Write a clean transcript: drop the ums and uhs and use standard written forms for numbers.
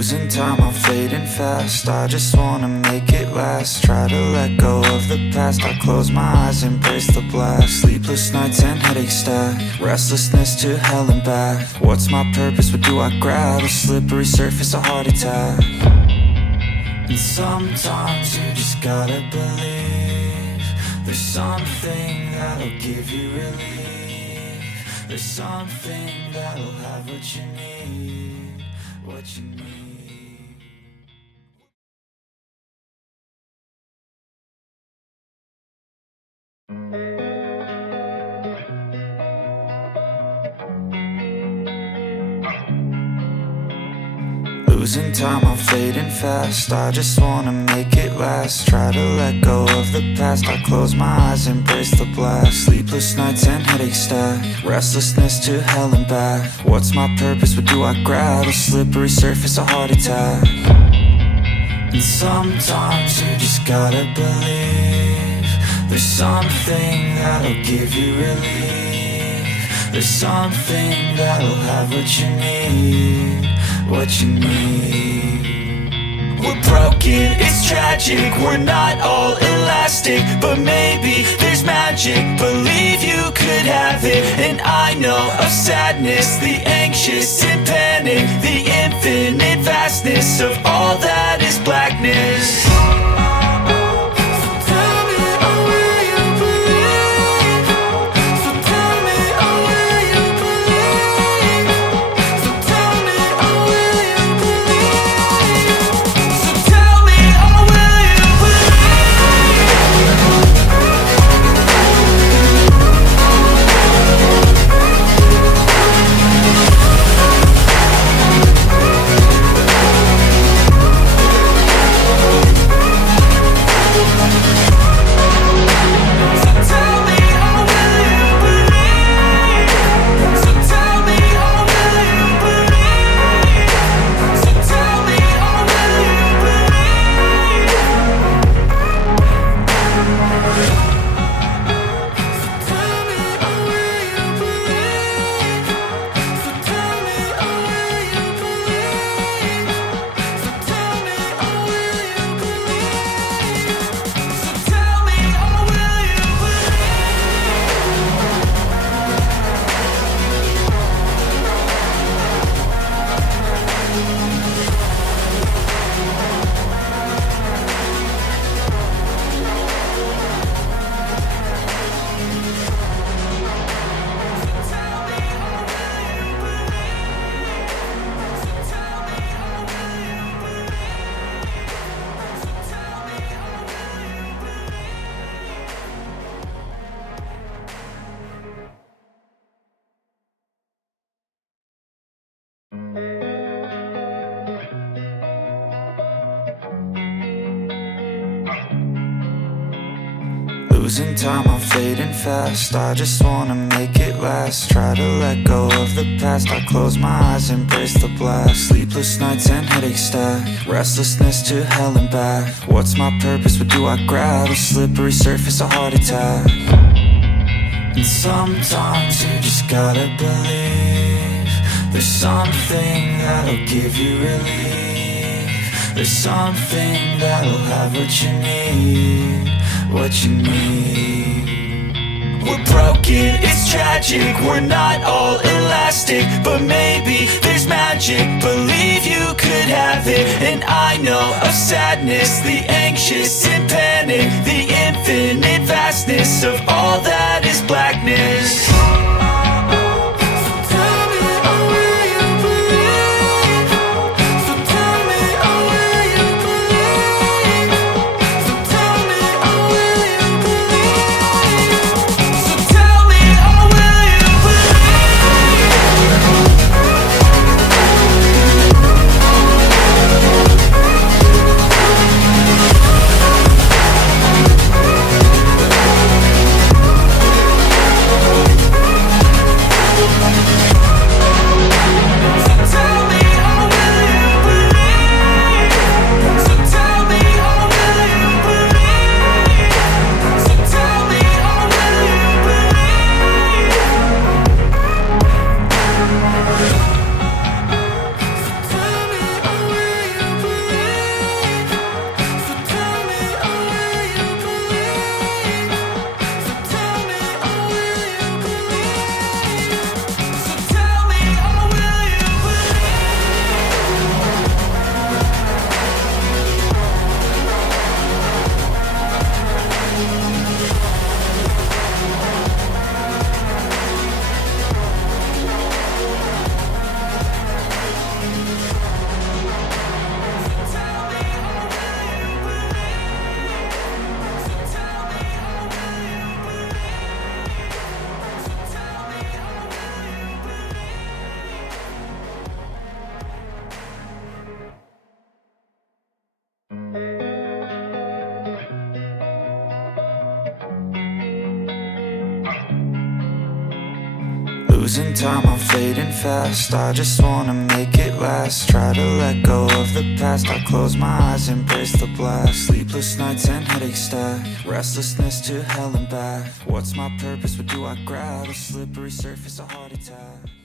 Losing time, I'm fading fast. I just wanna make it last. Try to let go of the past. I close my eyes, embrace the blast. Sleepless nights and headaches stack. Restlessness to hell and back. What's my purpose? What do I grab? A slippery surface, a heart attack. And sometimes you just gotta believe there's something that'll give you relief. There's something that'll have what you need, what you need. Losing time, I'm fading fast. I just wanna make it last. Try to let go of the past. I close my eyes, embrace the blast. Sleepless nights and headaches stack. Restlessness to hell and back. What's my purpose? What do I grab? A slippery surface, a heart attack. And sometimes you just gotta believe there's something that'll give you relief. There's something that'll have what you need, what you need. We're broken, it's tragic. We're not all elastic, but maybe there's magic. Believe you could have it. And I know of sadness, the anxious and panic, the infinite vastness of all that is blackness. Losing time, I'm fading fast. I just wanna make it last. Try to let go of the past. I close my eyes, embrace the blast. Sleepless nights and headaches stack. Restlessness to hell and back. What's my purpose? What do I grab? A slippery surface, a heart attack. And sometimes you just gotta believe there's something that'll give you relief. There's something that'll have what you need, what you need. We're broken, it's tragic. We're not all elastic, but maybe there's magic. Believe you could have it. And I know of sadness, the anxious and panic, the infinite vastness of all that is blackness. losing time, I'm fading fast. I just wanna make it last. Try to let go of the past. I close my eyes, embrace the blast. Sleepless nights and headaches stack. Restlessness to hell and back. What's my purpose? What do I grab? A slippery surface, a heart attack.